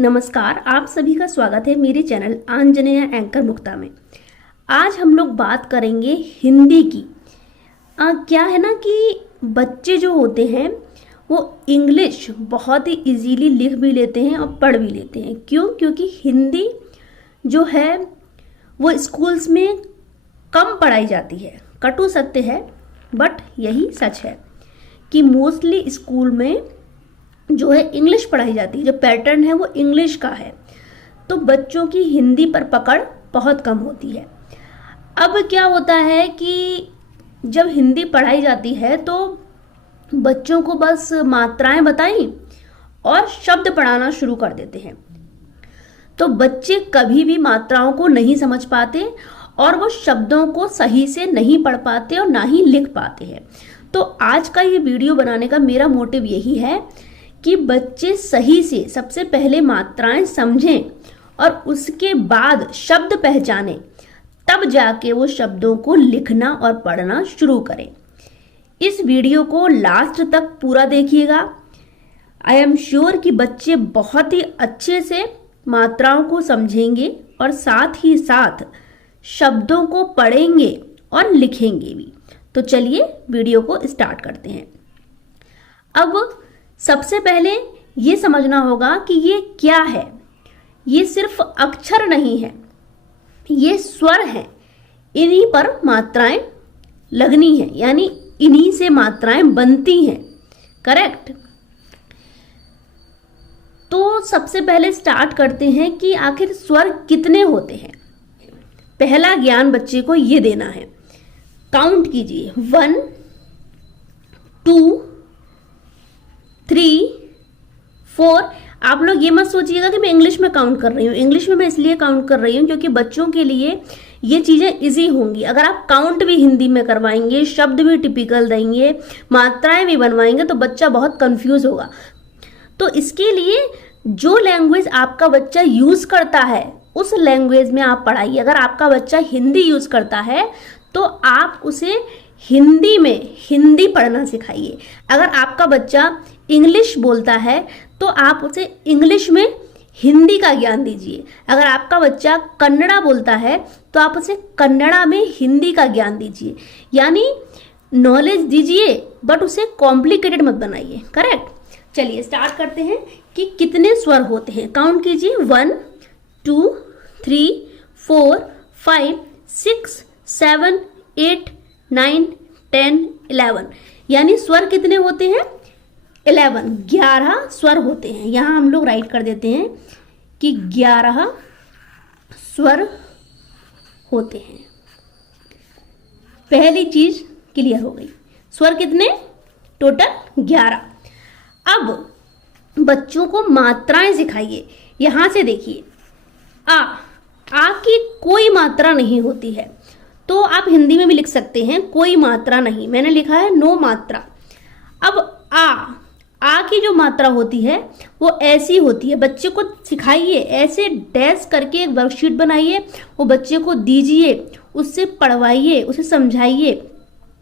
नमस्कार, आप सभी का स्वागत है मेरे चैनल आंजनेया एंकर मुक्ता में। आज हम लोग बात करेंगे हिंदी की। क्या है ना कि बच्चे जो होते हैं वो इंग्लिश बहुत ही इजीली लिख भी लेते हैं और पढ़ भी लेते हैं। क्यों? क्योंकि हिंदी जो है वो स्कूल्स में कम पढ़ाई जाती है। कट हो सकते हैं बट यही सच है कि मोस्टली स्कूल में जो है इंग्लिश पढ़ाई जाती है, जो पैटर्न है वो इंग्लिश का है, तो बच्चों की हिंदी पर पकड़ बहुत कम होती है। अब क्या होता है कि जब हिंदी पढ़ाई जाती है तो बच्चों को बस मात्राएं बताई और शब्द पढ़ाना शुरू कर देते हैं, तो बच्चे कभी भी मात्राओं को नहीं समझ पाते और वो शब्दों को सही से नहीं पढ़ पाते और ना ही लिख पाते हैं। तो आज का ये वीडियो बनाने का मेरा मोटिव यही है कि बच्चे सही से सबसे पहले मात्राएं समझें और उसके बाद शब्द पहचानें, तब जाके वो शब्दों को लिखना और पढ़ना शुरू करें। इस वीडियो को लास्ट तक पूरा देखिएगा। आई एम श्योर कि बच्चे बहुत ही अच्छे से मात्राओं को समझेंगे और साथ ही साथ शब्दों को पढ़ेंगे और लिखेंगे भी। तो चलिए वीडियो को स्टार्ट करते हैं। अब सबसे पहले ये समझना होगा कि ये क्या है। ये सिर्फ अक्षर नहीं है, ये स्वर है। इन्हीं पर मात्राएं लगनी है, यानी इन्हीं से मात्राएं बनती हैं। करेक्ट? तो सबसे पहले स्टार्ट करते हैं कि आखिर स्वर कितने होते हैं। पहला ज्ञान बच्चे को ये देना है। काउंट कीजिए, 1 2 3 4। आप लोग ये मत सोचिएगा कि मैं इंग्लिश में काउंट कर रही हूँ। इंग्लिश में मैं इसलिए काउंट कर रही हूँ क्योंकि बच्चों के लिए ये चीज़ें इजी होंगी। अगर आप काउंट भी हिंदी में करवाएंगे, शब्द भी टिपिकल देंगे, मात्राएं भी बनवाएंगे, तो बच्चा बहुत कंफ्यूज होगा। तो इसके लिए जो लैंग्वेज आपका बच्चा यूज़ करता है उस लैंग्वेज में आप पढ़ाइए। अगर आपका बच्चा हिंदी यूज़ करता है तो आप उसे हिंदी में हिंदी पढ़ना सिखाइए। अगर आपका बच्चा इंग्लिश बोलता है तो आप उसे इंग्लिश में हिंदी का ज्ञान दीजिए। अगर आपका बच्चा कन्नड़ा बोलता है तो आप उसे कन्नड़ा में हिंदी का ज्ञान दीजिए। यानी नॉलेज दीजिए बट उसे कॉम्प्लिकेटेड मत बनाइए। करेक्ट? चलिए स्टार्ट करते हैं कि कितने स्वर होते हैं। काउंट कीजिए, 1 2 3 4 5 6 7 8 9 10 11। यानी स्वर कितने होते हैं? 11 स्वर होते हैं। यहाँ हम लोग राइट कर देते हैं कि 11 स्वर होते हैं। पहली चीज क्लियर हो गई। स्वर कितने? टोटल 11। अब बच्चों को मात्राएं सिखाइए। यहाँ से देखिए, आ की कोई मात्रा नहीं होती है, तो आप हिंदी में भी लिख सकते हैं कोई मात्रा नहीं। मैंने लिखा है नो मात्रा। अब आ की जो मात्रा होती है वो ऐसी होती है। बच्चे को सिखाइए, ऐसे डैश करके एक वर्कशीट बनाइए, वो बच्चे को दीजिए, उससे पढ़वाइए, उसे समझाइए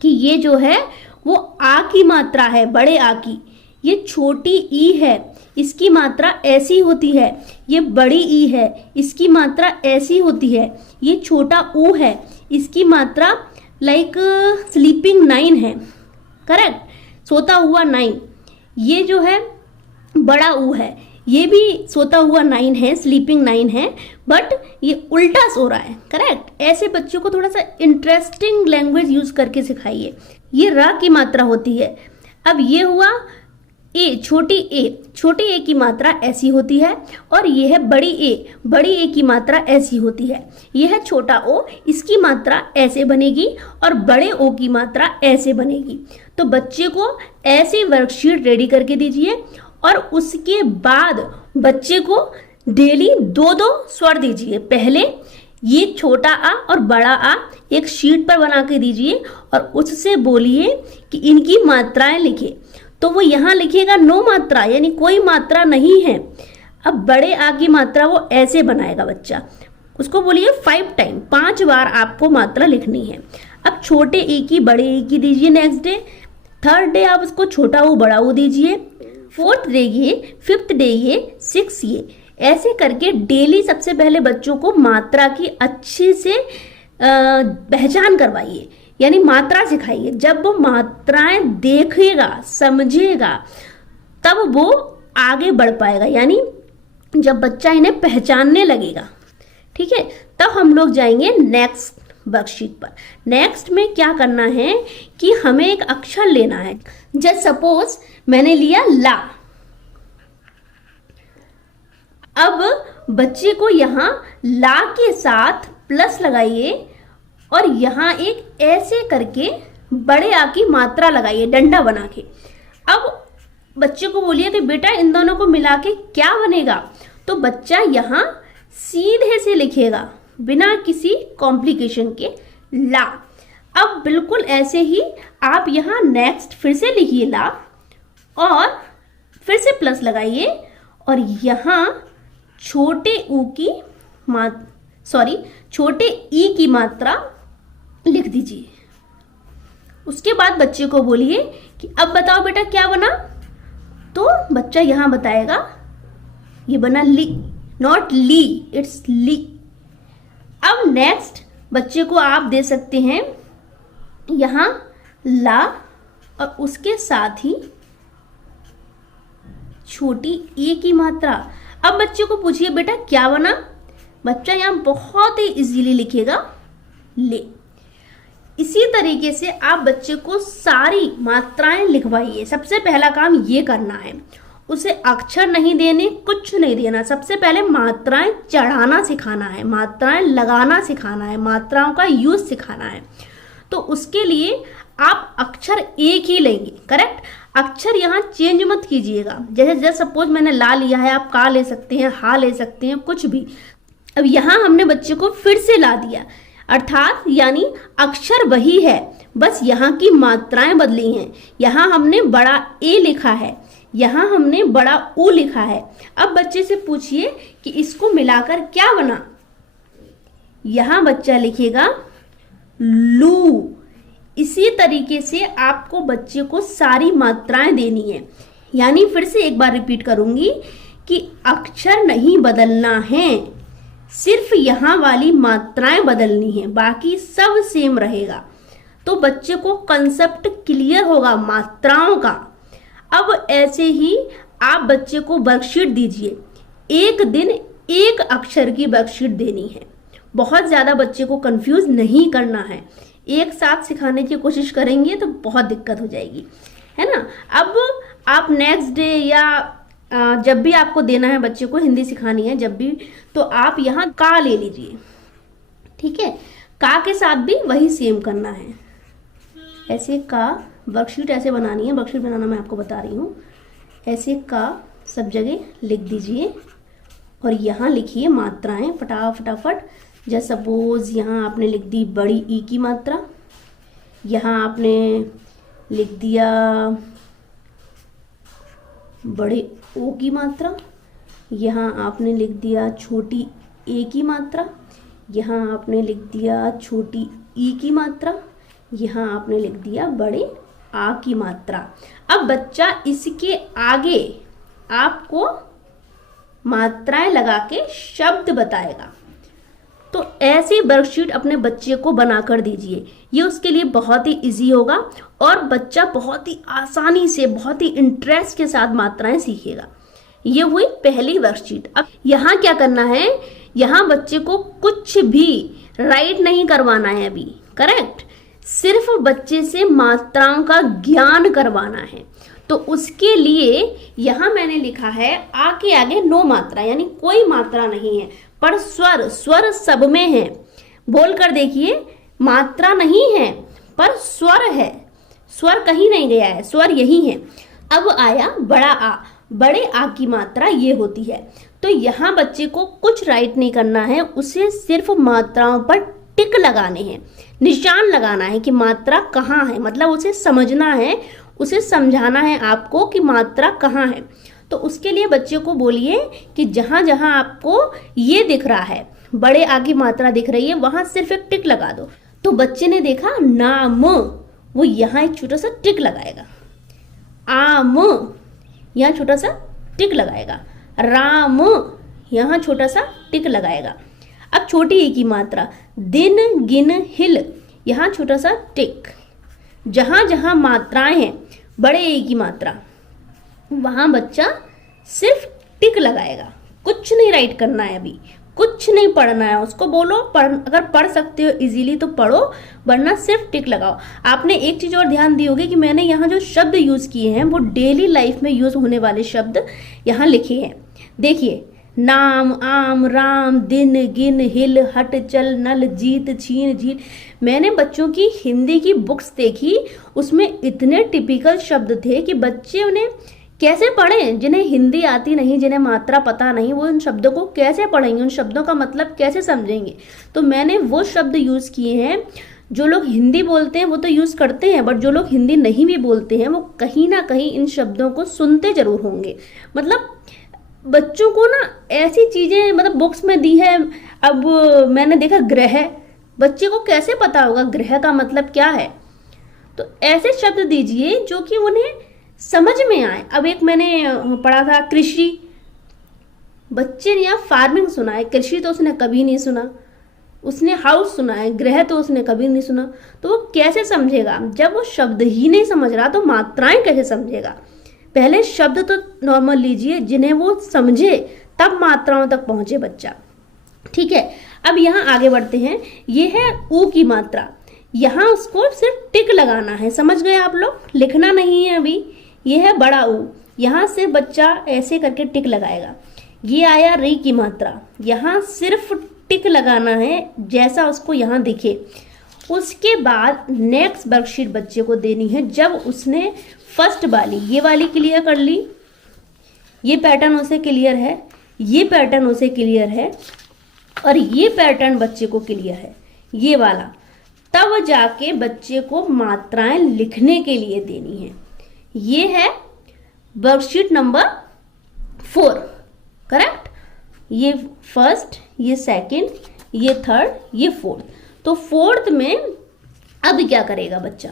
कि ये जो है वो आ की मात्रा है, बड़े आ की। ये छोटी ई है, इसकी मात्रा ऐसी होती है। ये बड़ी ई है, इसकी मात्रा ऐसी होती है। ये छोटा ऊ है, इसकी मात्रा लाइक स्लीपिंग 9 है। करेक्ट? सोता हुआ 9। ये जो है बड़ा ऊ है, ये भी सोता हुआ 9 है, स्लीपिंग 9 है, बट ये उल्टा सो रहा है। करेक्ट? ऐसे बच्चों को थोड़ा सा इंटरेस्टिंग लैंग्वेज यूज करके सिखाइए। ये र की मात्रा होती है। अब ये हुआ ए, छोटी ए की मात्रा ऐसी होती है, और ये है बड़ी ए की मात्रा ऐसी होती है। ये है छोटा ओ, इसकी मात्रा ऐसे बनेगी और बड़े ओ की मात्रा ऐसे बनेगी। तो बच्चे को ऐसी वर्कशीट रेडी करके दीजिए और उसके बाद बच्चे को डेली 2-2 स्वर दीजिए। पहले ये छोटा आ और बड़ा आ एक शीट पर बना के दीजिए और उससे बोलिए कि इनकी मात्राएं लिखे। तो वो यहाँ लिखिएगा नो मात्रा, यानी कोई मात्रा नहीं है। अब बड़े आ की मात्रा वो ऐसे बनाएगा बच्चा। उसको बोलिए 5 टाइम, 5 बार आपको मात्रा लिखनी है। अब छोटे ए की बड़े ए की दीजिए नेक्स्ट डे। थर्ड डे आप उसको छोटा ऊ बड़ा ऊ दीजिए। 4th डे ये, 5th डे ये, 6 ये, ऐसे करके डेली सबसे पहले बच्चों को मात्रा की अच्छे से पहचान करवाइए, यानी मात्रा सिखाइए। जब वो मात्राएं देखेगा, समझेगा, तब वो आगे बढ़ पाएगा, यानी जब बच्चा इन्हें पहचानने लगेगा, ठीक है, तब हम लोग जाएंगे नेक्स्ट वर्कशीट पर। नेक्स्ट में क्या करना है कि हमें एक अक्षर लेना है। जस्ट सपोज मैंने लिया ला। अब बच्चे को यहाँ ला के साथ प्लस लगाइए और यहाँ एक ऐसे करके बड़े आ की मात्रा लगाइए डंडा बना के। अब बच्चे को बोलिए कि बेटा इन दोनों को मिला के क्या बनेगा, तो बच्चा यहाँ सीधे से लिखेगा बिना किसी कॉम्प्लिकेशन के ला। अब बिल्कुल ऐसे ही आप यहाँ नेक्स्ट फिर से लिखिए ला और फिर से प्लस लगाइए और यहाँ छोटे ई की मात्रा लिख दीजिए। उसके बाद बच्चे को बोलिए कि अब बताओ बेटा क्या बना, तो बच्चा यहाँ बताएगा ये बना ली, नॉट ली, इट्स ली। अब नेक्स्ट बच्चे को आप दे सकते हैं यहाँ ला और उसके साथ ही छोटी ए की मात्रा। अब बच्चे को पूछिए बेटा क्या बना, बच्चा यहाँ बहुत ही इजीली लिखेगा ले। इसी तरीके से आप बच्चे को सारी मात्राएं लिखवाइए। सबसे पहला काम ये करना है, उसे अक्षर नहीं देने, कुछ नहीं देना। सबसे पहले मात्राएं चढ़ाना सिखाना है, मात्राएं लगाना सिखाना है, मात्राओं का यूज सिखाना है। तो उसके लिए आप अक्षर एक ही लेंगे, करेक्ट। अक्षर यहाँ चेंज मत कीजिएगा। जैसे सपोज मैंने ला लिया है, आप का ले सकते हैं, हा ले सकते हैं, कुछ भी। अब यहाँ हमने बच्चे को फिर से ला दिया, अर्थात यानी अक्षर वही है, बस यहाँ की मात्राएं बदली हैं। यहाँ हमने बड़ा ए लिखा है, यहाँ हमने बड़ा ऊ लिखा है। अब बच्चे से पूछिए कि इसको मिलाकर क्या बना, यहाँ बच्चा लिखेगा लू। इसी तरीके से आपको बच्चे को सारी मात्राएं देनी है। यानी फिर से एक बार रिपीट करूंगी कि अक्षर नहीं बदलना है, सिर्फ यहाँ वाली मात्राएं बदलनी है, बाकी सब सेम रहेगा। तो बच्चे को कंसेप्ट क्लियर होगा मात्राओं का। अब ऐसे ही आप बच्चे को वर्कशीट दीजिए। एक दिन एक अक्षर की वर्कशीट देनी है। बहुत ज़्यादा बच्चे को कंफ्यूज नहीं करना है। एक साथ सिखाने की कोशिश करेंगे तो बहुत दिक्कत हो जाएगी, है ना। अब आप नेक्स्ट डे या जब भी आपको देना है बच्चे को हिंदी सिखानी है जब भी, तो आप यहाँ का ले लीजिए, ठीक है। का के साथ भी वही सेम करना है। ऐसे का वर्कशीट ऐसे बनानी है, वर्कशीट बनाना मैं आपको बता रही हूँ। ऐसे का सब जगह लिख दीजिए और यहाँ लिखिए मात्राएं फटाफट। जैसे सपोज यहाँ आपने लिख दी बड़ी ई की मात्रा, यहाँ आपने लिख दिया बड़े ओ की मात्रा, यहाँ आपने लिख दिया छोटी ए की मात्रा, यहाँ आपने लिख दिया छोटी ई की मात्रा, यहाँ आपने लिख दिया बड़े आ की मात्रा। अब बच्चा इसके आगे आपको मात्राएं लगा के शब्द बताएगा। तो ऐसी वर्कशीट अपने बच्चे को बनाकर दीजिए, ये उसके लिए बहुत ही इजी होगा और बच्चा बहुत ही आसानी से, बहुत ही इंटरेस्ट के साथ मात्राएं सीखेगा। ये हुई पहली वर्कशीट। अब यहाँ क्या करना है, यहाँ बच्चे को कुछ भी राइट नहीं करवाना है अभी, करेक्ट। सिर्फ बच्चे से मात्राओं का ज्ञान करवाना है। तो उसके लिए यहाँ मैंने लिखा है आ के आगे नो मात्रा, यानी कोई मात्रा नहीं है, पर स्वर सब में है। बोल कर देखिए, मात्रा नहीं है पर स्वर है, स्वर कहीं नहीं गया है, स्वर यही है। अब आया बड़ा आ, बड़े आ की मात्रा ये होती है। तो यहाँ बच्चे को कुछ राइट नहीं करना है, उसे सिर्फ मात्राओं पर टिक लगाने हैं, निशान लगाना है कि मात्रा कहाँ है, मतलब उसे समझना है, उसे समझाना है आपको कि मात्रा कहाँ है। तो उसके लिए बच्चे को बोलिए कि जहाँ जहाँ आपको ये दिख रहा है, बड़े आ की मात्रा दिख रही है, वहां सिर्फ एक टिक लगा दो। तो बच्चे ने देखा नाम, वो यहाँ एक छोटा सा टिक लगाएगा। आम, यहाँ छोटा सा टिक लगाएगा। राम, यहाँ छोटा सा टिक लगाएगा। अब छोटी ई की मात्रा, दिन गिन हिल, यहाँ छोटा सा टिक। जहाँ जहाँ मात्राएं हैं बड़े ए की मात्रा, वहाँ बच्चा सिर्फ टिक लगाएगा, कुछ नहीं राइट करना है, अभी कुछ नहीं पढ़ना है। उसको बोलो अगर पढ़ सकते हो इजीली तो पढ़ो, वरना सिर्फ टिक लगाओ। आपने एक चीज़ और ध्यान दी होगी कि मैंने यहाँ जो शब्द यूज़ किए हैं वो डेली लाइफ में यूज़ होने वाले शब्द यहाँ लिखे हैं। देखिए, नाम, आम, राम, दिन, गिन, हिल, हट, चल, नल, जीत, छीन, झील। मैंने बच्चों की हिंदी की बुक्स देखी, उसमें इतने टिपिकल शब्द थे कि बच्चे उन्हें कैसे पढ़ें, जिन्हें हिंदी आती नहीं, जिन्हें मात्रा पता नहीं, वो उन शब्दों को कैसे पढ़ेंगे, उन शब्दों का मतलब कैसे समझेंगे। तो मैंने वो शब्द यूज़ किए हैं जो लोग हिंदी बोलते हैं वो तो यूज़ करते हैं, बट जो लोग हिंदी नहीं भी बोलते हैं वो कहीं ना कहीं इन शब्दों को सुनते जरूर होंगे। मतलब बच्चों को ना ऐसी चीज़ें मतलब बुक्स में दी है। अब मैंने देखा ग्रह, बच्चे को कैसे पता होगा ग्रह का मतलब क्या है। तो ऐसे शब्द दीजिए जो कि उन्हें समझ में आए। अब एक मैंने पढ़ा था कृषि, बच्चे ने यहाँ फार्मिंग सुना है, कृषि तो उसने कभी नहीं सुना। उसने हाउस सुना है, ग्रह तो उसने कभी नहीं सुना। तो वो कैसे समझेगा जब वो शब्द ही नहीं समझ रहा, तो मात्राएं कैसे समझेगा। पहले शब्द तो नॉर्मल लीजिए जिन्हें वो समझे, तब मात्राओं तक पहुंचे बच्चा। ठीक है, अब यहाँ आगे बढ़ते हैं। ये है ऊ की मात्रा, यहाँ उसको सिर्फ टिक लगाना है। समझ गए आप लोग, लिखना नहीं है अभी। ये है बड़ा ऊ, यहाँ से बच्चा ऐसे करके टिक लगाएगा। ये आया री की मात्रा, यहाँ सिर्फ टिक लगाना है जैसा उसको यहाँ दिखे। उसके बाद नेक्स्ट वर्कशीट बच्चे को देनी है। जब उसने फर्स्ट वाली, ये वाली क्लियर कर ली, ये पैटर्न उसे क्लियर है, ये पैटर्न उसे क्लियर है, और ये पैटर्न बच्चे को क्लियर है, ये वाला, तब जाके बच्चे को मात्राएं लिखने के लिए देनी है। ये है वर्कशीट नंबर 4, करेक्ट। ये फर्स्ट, ये सेकंड, ये थर्ड, ये फोर्थ। तो फोर्थ में अब क्या करेगा बच्चा,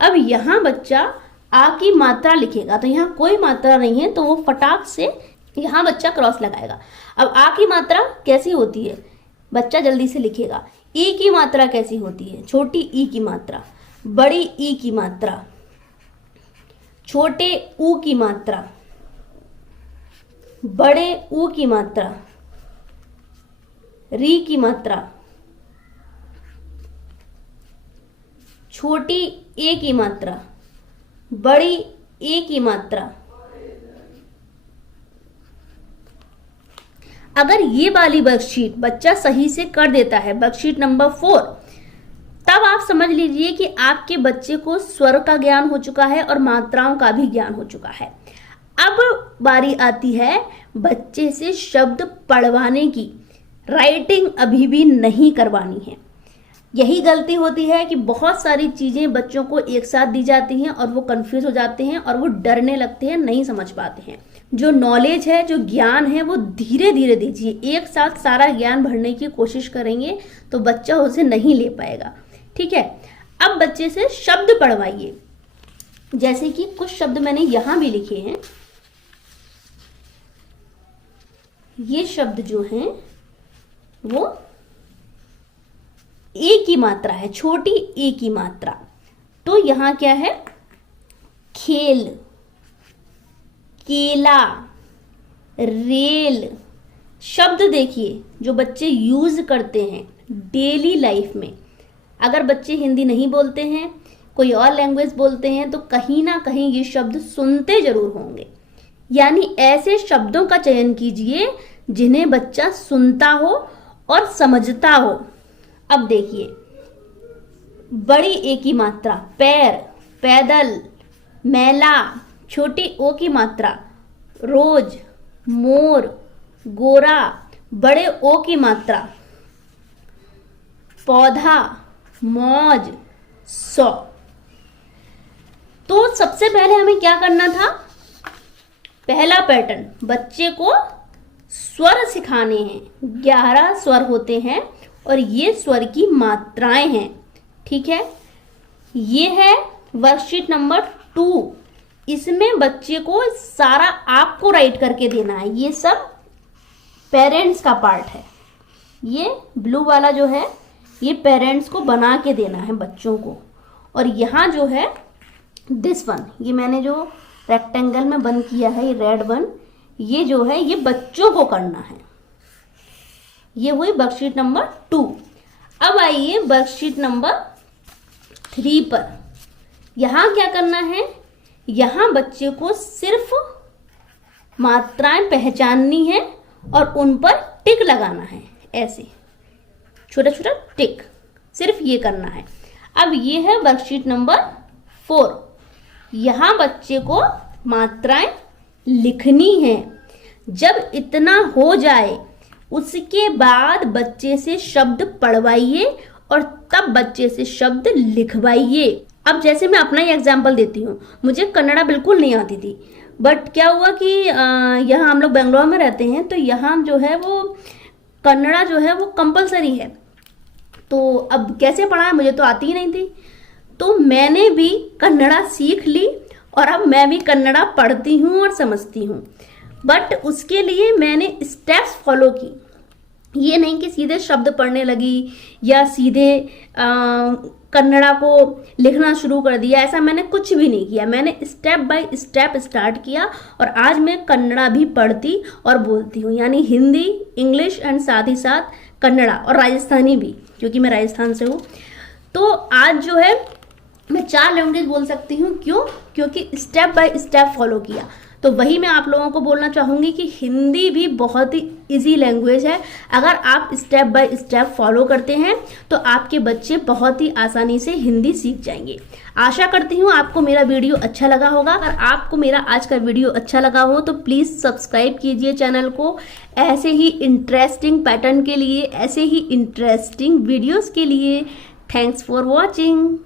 अब यहाँ बच्चा आ की मात्रा लिखेगा। तो यहाँ कोई मात्रा नहीं है, तो वो फटाक से यहाँ बच्चा क्रॉस लगाएगा। अब आ की मात्रा कैसी होती है, बच्चा जल्दी से लिखेगा। ई की मात्रा कैसी होती है, छोटी ई की मात्रा, बड़ी ई की मात्रा, छोटे ऊ की मात्रा, बड़े ऊ की मात्रा, री की मात्रा, छोटी ए की मात्रा, बड़ी ए की मात्रा। अगर ये वाली वर्कशीट बच्चा सही से कर देता है, वर्कशीट नंबर 4, तब आप समझ लीजिए कि आपके बच्चे को स्वर का ज्ञान हो चुका है और मात्राओं का भी ज्ञान हो चुका है। अब बारी आती है बच्चे से शब्द पढ़वाने की। राइटिंग अभी भी नहीं करवानी है। यही गलती होती है कि बहुत सारी चीजें बच्चों को एक साथ दी जाती हैं और वो कंफ्यूज हो जाते हैं और वो डरने लगते हैं, नहीं समझ पाते हैं। जो नॉलेज है, जो ज्ञान है, वो धीरे धीरे दीजिए। एक साथ सारा ज्ञान भरने की कोशिश करेंगे तो बच्चा उसे नहीं ले पाएगा। ठीक है, अब बच्चे से शब्द पढ़वाइए। जैसे कि कुछ शब्द मैंने यहां भी लिखे हैं। ये शब्द जो हैं वो ए की मात्रा है, छोटी ए की मात्रा। तो यहां क्या है, खेल, केला, रेल। शब्द देखिए जो बच्चे यूज करते हैं डेली लाइफ में। अगर बच्चे हिंदी नहीं बोलते हैं, कोई और लैंग्वेज बोलते हैं, तो कहीं ना कहीं ये शब्द सुनते जरूर होंगे। यानी ऐसे शब्दों का चयन कीजिए जिन्हें बच्चा सुनता हो और समझता हो। अब देखिए, बड़ी ए की मात्रा पैर, पैदल, मैला। छोटी ओ की मात्रा रोज, मोर, गोरा। बड़े ओ की मात्रा पौधा, मौज, सौ। तो सबसे पहले हमें क्या करना था, पहला पैटर्न बच्चे को स्वर सिखाने हैं। 11 स्वर होते हैं और ये स्वर की मात्राएं हैं। ठीक है, ये है वर्कशीट नंबर 2। इसमें बच्चे को सारा आपको राइट करके देना है। ये सब पेरेंट्स का पार्ट है। ये ब्लू वाला जो है ये पेरेंट्स को बना के देना है बच्चों को। और यहाँ जो है दिस वन, ये मैंने जो रेक्टेंगल में बंद किया है, ये रेड वन, ये जो है ये बच्चों को करना है। ये हुई वर्कशीट नंबर 2। अब आइए वर्कशीट नंबर 3 पर। यहाँ क्या करना है, यहाँ बच्चे को सिर्फ मात्राएं पहचाननी है और उन पर टिक लगाना है, ऐसे छोटा छोटा टिक, सिर्फ ये करना है। अब ये है वर्कशीट नंबर 4। यहाँ बच्चे को मात्राएं लिखनी है। जब इतना हो जाए उसके बाद बच्चे से शब्द पढ़वाइए और तब बच्चे से शब्द लिखवाइए। अब जैसे मैं अपना ही एग्जाम्पल देती हूँ, मुझे कन्नड़ा बिल्कुल नहीं आती थी, बट क्या हुआ कि यहाँ हम लोग बेंगलोर में रहते हैं, तो यहाँ जो है वो कन्नड़ा जो है वो कंपलसरी है। तो अब कैसे पढ़ा है, मुझे तो आती ही नहीं थी, तो मैंने भी कन्नड़ा सीख ली और अब मैं भी कन्नड़ा पढ़ती हूँ और समझती हूँ। बट उसके लिए मैंने स्टेप्स फॉलो की। ये नहीं कि सीधे शब्द पढ़ने लगी या सीधे कन्नड़ा को लिखना शुरू कर दिया, ऐसा मैंने कुछ भी नहीं किया। मैंने स्टेप बाय स्टेप स्टार्ट किया और आज मैं कन्नड़ा भी पढ़ती और बोलती हूँ, यानी हिंदी, इंग्लिश एंड साथ ही साथ कन्नड़ा और राजस्थानी भी, क्योंकि मैं राजस्थान से हूँ। तो आज जो है मैं 4 लैंग्वेज बोल सकती हूँ। क्यों? क्योंकि स्टेप बाय स्टेप फॉलो किया। तो वही मैं आप लोगों को बोलना चाहूँगी कि हिंदी भी बहुत ही इजी लैंग्वेज है। अगर आप स्टेप बाय स्टेप फॉलो करते हैं तो आपके बच्चे बहुत ही आसानी से हिंदी सीख जाएंगे। आशा करती हूँ आपको मेरा वीडियो अच्छा लगा होगा। अगर आपको मेरा आज का वीडियो अच्छा लगा हो तो प्लीज़ सब्सक्राइब कीजिए चैनल को। ऐसे ही इंटरेस्टिंग पैटर्न के लिए, ऐसे ही इंटरेस्टिंग वीडियोज़ के लिए। Thanks for watching.